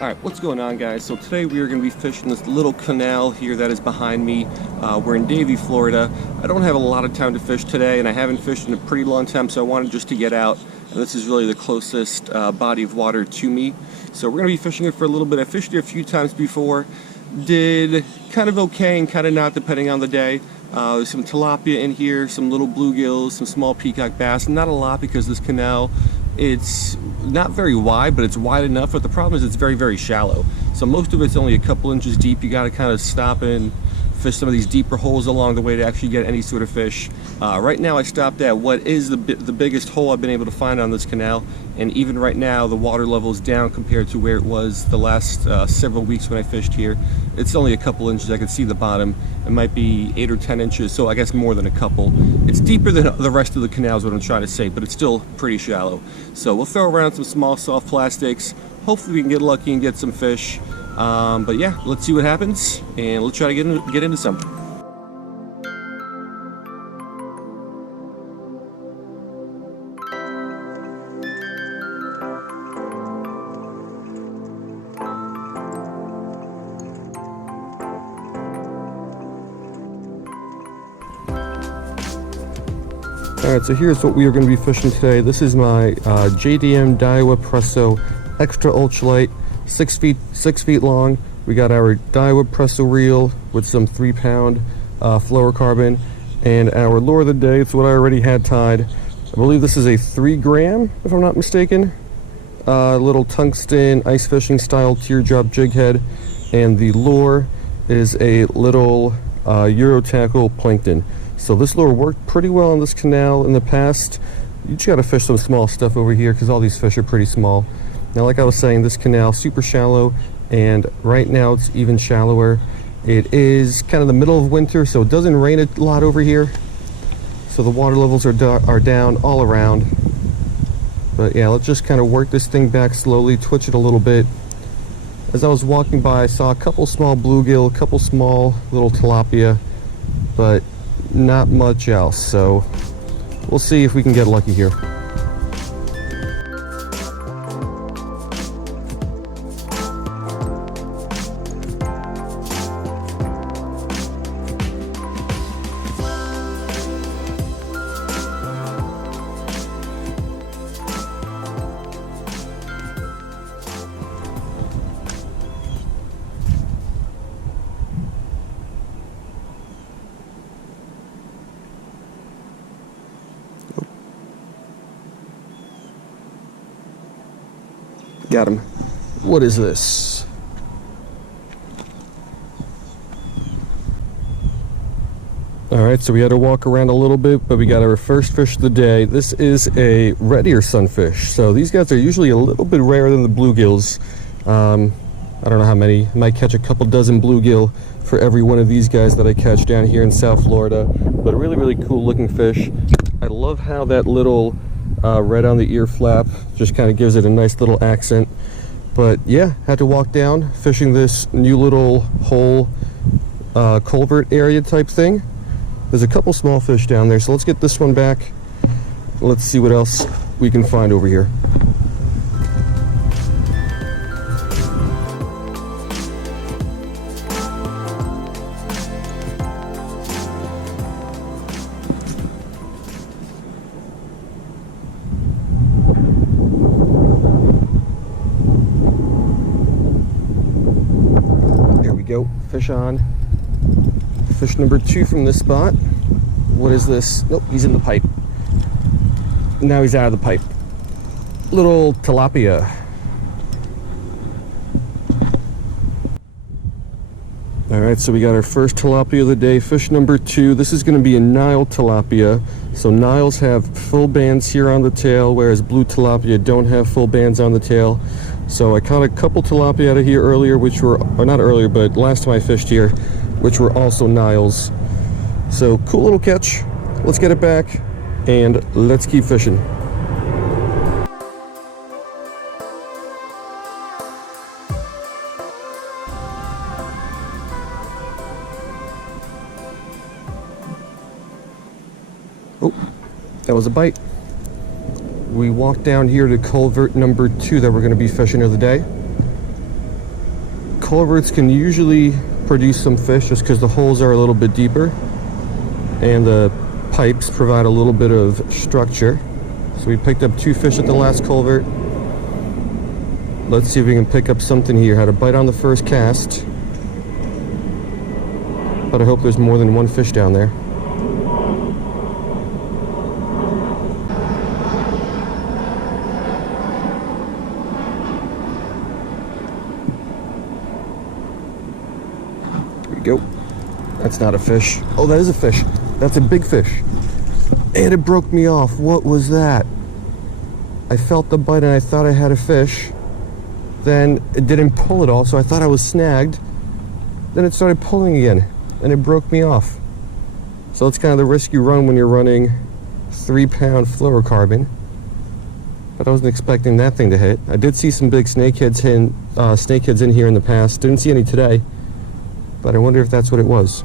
Alright, what's going on, guys? So today we are going to be fishing this little canal here that is behind me. We're in Davie, Florida. I don't have a lot of time to fish today, and I haven't fished in a pretty long time, so I wanted just to get out. And this is really the closest body of water to me. So we're going to be fishing it for a little bit. I fished here a few times before. Did kind of okay and kind of not, depending on the day. There's some tilapia in here, some little bluegills, some small peacock bass. Not a lot because this canal, it's not very wide, but it's wide enough. But the problem is it's very, very shallow. So most of it's only a couple inches deep. You got to kind of stop and fish some of these deeper holes along the way to actually get any sort of fish. Right now I stopped at what is the biggest hole I've been able to find on this canal, and even right now the water level is down compared to where it was the last several weeks when I fished here. It's only a couple inches. I can see the bottom. It might be 8 or 10 inches, so I guess more than a couple. It's deeper than the rest of the canal is what I'm trying to say, but it's still pretty shallow. So we'll throw around some small soft plastics. Hopefully we can get lucky and get some fish. But yeah, let's see what happens, and let's try to get into some. Alright, so here's what we are going to be fishing today. This is my JDM Daiwa Presso Extra Ultralight, 6 feet long. We got our Daiwa Presso reel with some 3-pound fluorocarbon, and our lure of the day. It's what I already had tied. I believe this is a 3-gram, if I'm not mistaken. Little tungsten ice fishing style teardrop jig head, and the lure is a little Euro tackle plankton. So this lure worked pretty well on this canal in the past. You just got to fish some small stuff over here because all these fish are pretty small. Now, like I was saying, this canal super shallow, and right now it's even shallower. It is kind of the middle of winter, so it doesn't rain a lot over here. So the water levels are down all around. But yeah, let's just kind of work this thing back slowly, twitch it a little bit. As I was walking by, I saw a couple small bluegill, a couple small little tilapia, but not much else. So we'll see if we can get lucky here. Got him. What is this? Alright, so we had to walk around a little bit, but we got our first fish of the day. This is a redear sunfish. So these guys are usually a little bit rarer than the bluegills. I don't know how many. I might catch a couple dozen bluegill for every one of these guys that I catch down here in South Florida. But really, really cool looking fish. I love how that little red on the ear flap just kind of gives it a nice little accent. But yeah, had to walk down fishing this new little hole culvert area type thing. There's a couple small fish down there, so let's get this one back. Let's see what else we can find over here. Go, fish on. Fish number 2 from this spot. What is this? Nope, he's in the pipe. Now he's out of the pipe. Little tilapia. Alright, so we got our first tilapia of the day, fish number 2. This is going to be a Nile tilapia. So Niles have full bands here on the tail, whereas blue tilapia don't have full bands on the tail. So I caught a couple tilapia out of here earlier, which were, or not earlier, but last time I fished here, which were also Niles. So cool little catch. Let's get it back and let's keep fishing. Oh, that was a bite. We walked down here to culvert number 2 that we're going to be fishing of the day. culverts can usually produce some fish just because the holes are a little bit deeper and the pipes provide a little bit of structure. So we picked up 2 fish at the last culvert. Let's see if we can pick up something here. Had a bite on the first cast, but I hope there's more than 1 fish down there. Go. That's not a fish. Oh, that is a fish. That's a big fish. And it broke me off. What was that? I felt the bite and I thought I had a fish. Then it didn't pull at all, so I thought I was snagged. Then it started pulling again and it broke me off. So that's kind of the risk you run when you're running 3-pound fluorocarbon. But I wasn't expecting that thing to hit. I did see some big snakeheads in here in the past. Didn't see any today. But I wonder if that's what it was.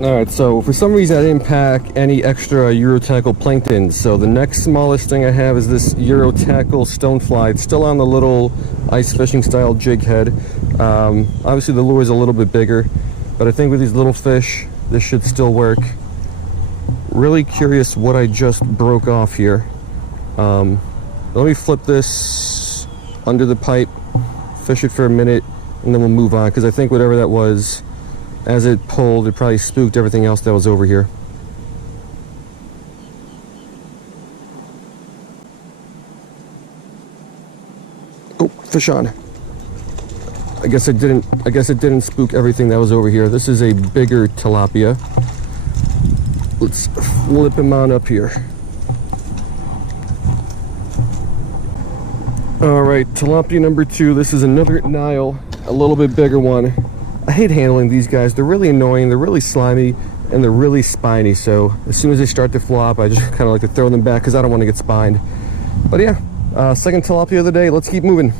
Alright, so for some reason I didn't pack any extra Euro-tackle plankton, so the next smallest thing I have is this Euro-tackle stonefly. It's still on the little ice fishing style jig head. Obviously the lure is a little bit bigger, but I think with these little fish this should still work. Really curious what I just broke off here. Let me flip this under the pipe, fish it for a minute, and then we'll move on, because I think whatever that was, as it pulled, it probably spooked everything else that was over here. Oh, fish on. I guess it didn't spook everything that was over here. This is a bigger tilapia. Let's flip him on up here. All right, tilapia number 2. This is another Nile, a little bit bigger one. I hate handling these guys. They're really annoying, they're really slimy, and they're really spiny. So as soon as they start to flop, I just kind of like to throw them back because I don't want to get spined. But yeah, second tilapia of the day. Let's keep moving.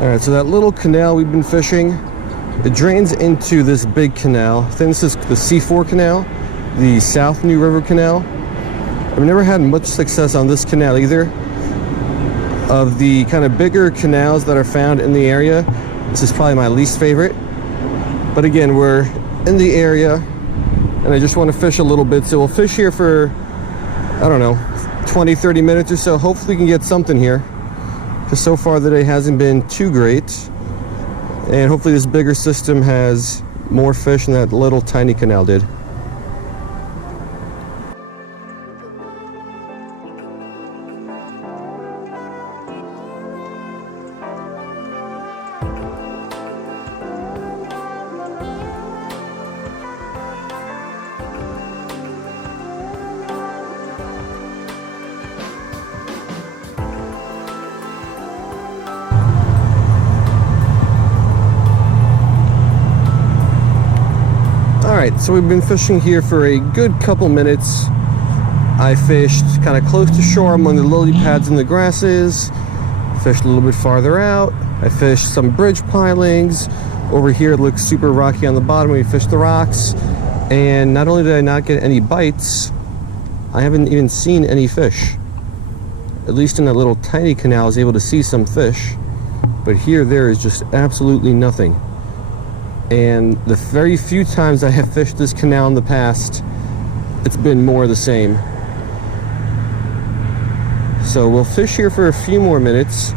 Alright, so that little canal we've been fishing, it drains into this big canal. I think this is the C4 canal, the South New River Canal. I've never had much success on this canal either. Of the kind of bigger canals that are found in the area, this is probably my least favorite. But again, we're in the area and I just want to fish a little bit, so we'll fish here for, I don't know, 20-30 minutes or so. Hopefully we can get something here. Because so far the day hasn't been too great, and hopefully this bigger system has more fish than that little tiny canal did. Alright, so we've been fishing here for a good couple minutes. I fished kind of close to shore among the lily pads and the grasses. Fished a little bit farther out. I fished some bridge pilings. Over here it looks super rocky on the bottom. We fished the rocks. And not only did I not get any bites, I haven't even seen any fish. At least in that little tiny canal I was able to see some fish. But here there is just absolutely nothing. And the very few times I have fished this canal in the past, it's been more of the same. So we'll fish here for a few more minutes.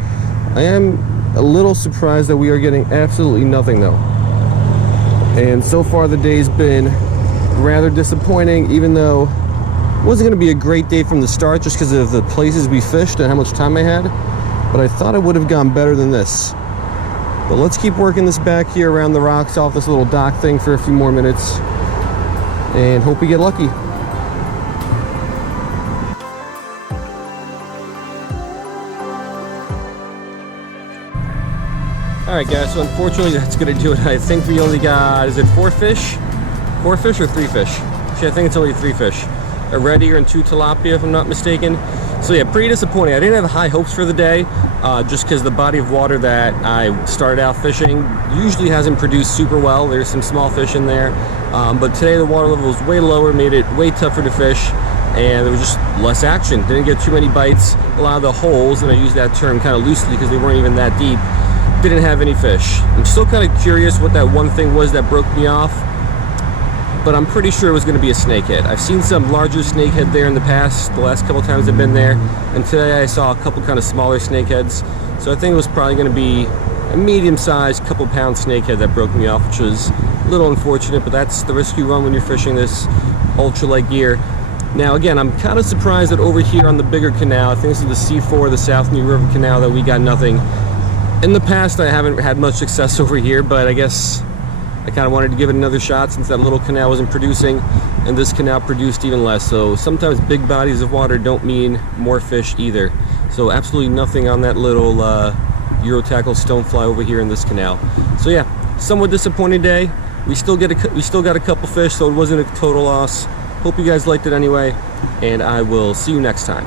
I am a little surprised that we are getting absolutely nothing though. And so far the day's been rather disappointing, even though Wasn't going to be a great day from the start just because of the places we fished and how much time I had, but I thought it would have gone better than this. But let's keep working this back here around the rocks off this little dock thing for a few more minutes and hope we get lucky. Alright guys, so unfortunately that's going to do it. I think we only got, is it 4 fish? 4 fish or 3 fish? Actually, I think it's only 3 fish. A red ear and 2 tilapia if I'm not mistaken. So yeah, pretty disappointing. I didn't have high hopes for the day, just because the body of water that I started out fishing usually hasn't produced super well. There's some small fish in there, but today the water level was way lower, made it way tougher to fish, and there was just less action. Didn't get too many bites. A lot of the holes, and I use that term kind of loosely because they weren't even that deep, didn't have any fish. I'm still kind of curious what that one thing was that broke me off, but I'm pretty sure it was going to be a snakehead. I've seen some larger snakehead there in the past, the last couple times I've been there, and today I saw a couple kind of smaller snakeheads, so I think it was probably going to be a medium-sized, couple-pound snakehead that broke me off, which was a little unfortunate, but that's the risk you run when you're fishing this ultralight gear. Now again, I'm kind of surprised that over here on the bigger canal, I think this is the C4, the South New River Canal, that we got nothing. In the past, I haven't had much success over here, but I guess I kind of wanted to give it another shot since that little canal wasn't producing, and this canal produced even less. So sometimes big bodies of water don't mean more fish either. So absolutely nothing on that little Euro tackle stonefly over here in this canal. So yeah, somewhat disappointing day. We still got a couple fish, so it wasn't a total loss. Hope you guys liked it anyway, and I will see you next time.